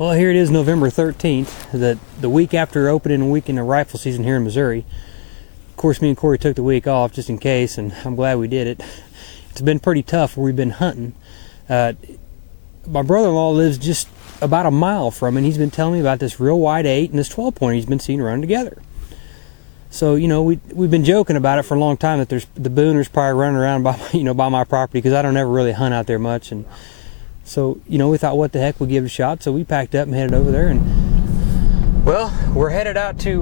Well, here it is, November 13th, the week after opening week in the rifle season here in Missouri. Of course, me and Corey took the week off just in case, and I'm glad we did it. It's been pretty tough where we've been hunting. My brother-in-law lives just about a mile from me, and he's been telling me about this real wide 8 and this 12-pointer he's been seeing running together. So, you know, we've been joking about it for a long time that there's the booners probably running around by, by my property, because I don't ever really hunt out there much. And so, we thought, what the heck, we'll give it a shot. So we packed up and headed over there. And, well, we're headed out to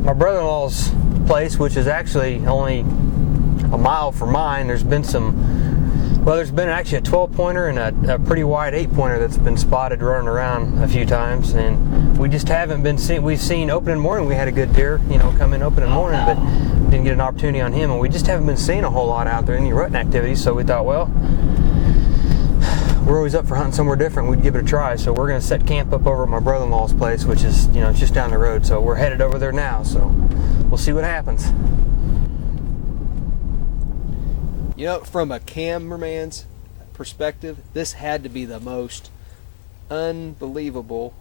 my brother-in-law's place, which is actually only a mile from mine. There's been actually a 12-pointer and a pretty wide 8-pointer that's been spotted running around a few times. And we just haven't been seeing, we've seen opening morning, we had a good deer, come in opening morning, but didn't get an opportunity on him. And we just haven't been seeing a whole lot out there, any rutting activities. So we thought, well, we're always up for hunting somewhere different. We'd give it a try. So we're going to set camp up over at my brother-in-law's place, which is, it's just down the road. So we're headed over there now. So we'll see what happens. From a cameraman's perspective, this had to be the most unbelievable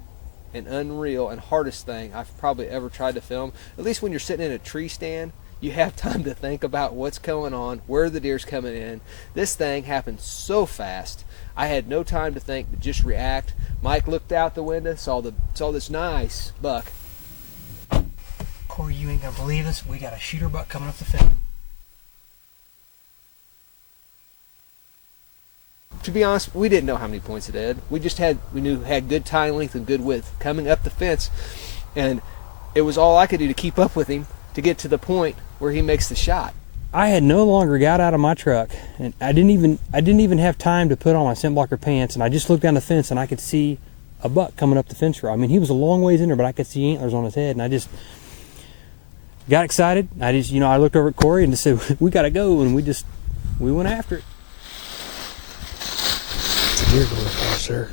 and unreal and hardest thing I've probably ever tried to film. At least when you're sitting in a tree stand, you have time to think about what's going on, where the deer's coming in. This thing happened so fast. I had no time to think, but just react. Mike looked out the window, saw this nice buck. Corey, you ain't gonna believe this. We got a shooter buck coming up the fence. To be honest, we didn't know how many points it had. We knew it had good time length and good width coming up the fence, and it was all I could do to keep up with him to get to the point where he makes the shot. I had no longer got out of my truck, and I didn't even have time to put on my scent blocker pants, and I just looked down the fence and I could see a buck coming up the fence row. I mean, he was a long ways in there, but I could see antlers on his head, and I just got excited. I looked over at Corey and just said, "We gotta go," and we went after it. It's a deer going across there.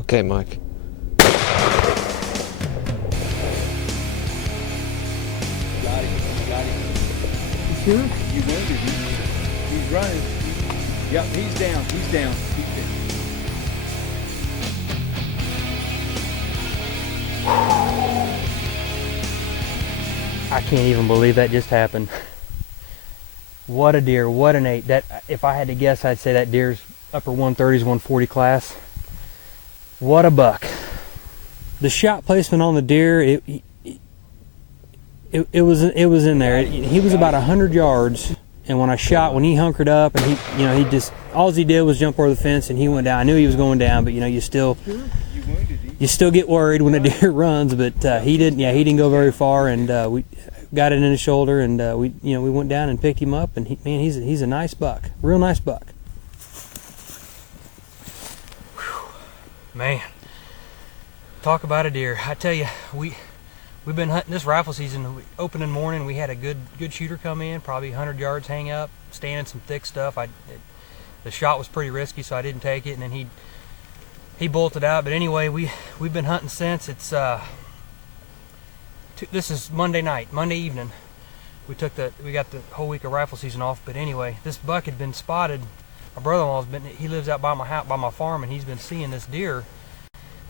Okay, Mike. Got him. You sure? You wounded him. He's running. Yep, he's down. He's down. I can't even believe that just happened. What a deer, what an 8. That, if I had to guess, I'd say that deer's upper 130s, 140 class. What a buck. The shot placement on the deer, it was in there. He was about 100 yards, and when I shot, when he hunkered up, and he just, all he did was jump over the fence, and he went down. I knew he was going down, but you still get worried when a deer runs. But he didn't. Yeah, he didn't go very far, and we got it in his shoulder, and we went down and picked him up, and he's a nice buck, real nice buck. Man, talk about a deer. I tell you, we've been hunting this rifle season. Opening morning, we had a good shooter come in, probably 100 yards hang up, standing some thick stuff. The shot was pretty risky, so I didn't take it, and then he bolted out. But anyway, we've been hunting since. It's this is Monday evening. We got the whole week of rifle season off. But anyway, this buck had been spotted. My brother-in-law's he lives out by my house, by my farm, and he's been seeing this deer.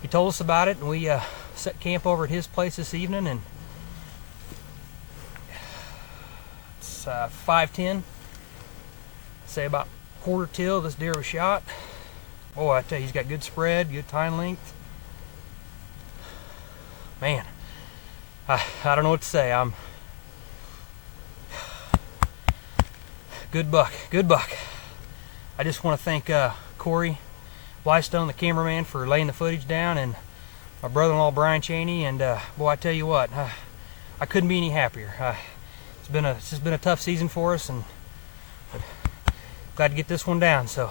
He told us about it, and we set camp over at his place this evening, and it's 5:10. Say about quarter till this deer was shot. Oh, I tell you, he's got good spread, good time length. Man, I don't know what to say. Good buck. I just want to thank Corey, Blystone, the cameraman, for laying the footage down, and my brother-in-law Brian Cheney. And boy, I tell you what, I couldn't be any happier. It's just been a tough season for us, and glad to get this one down. So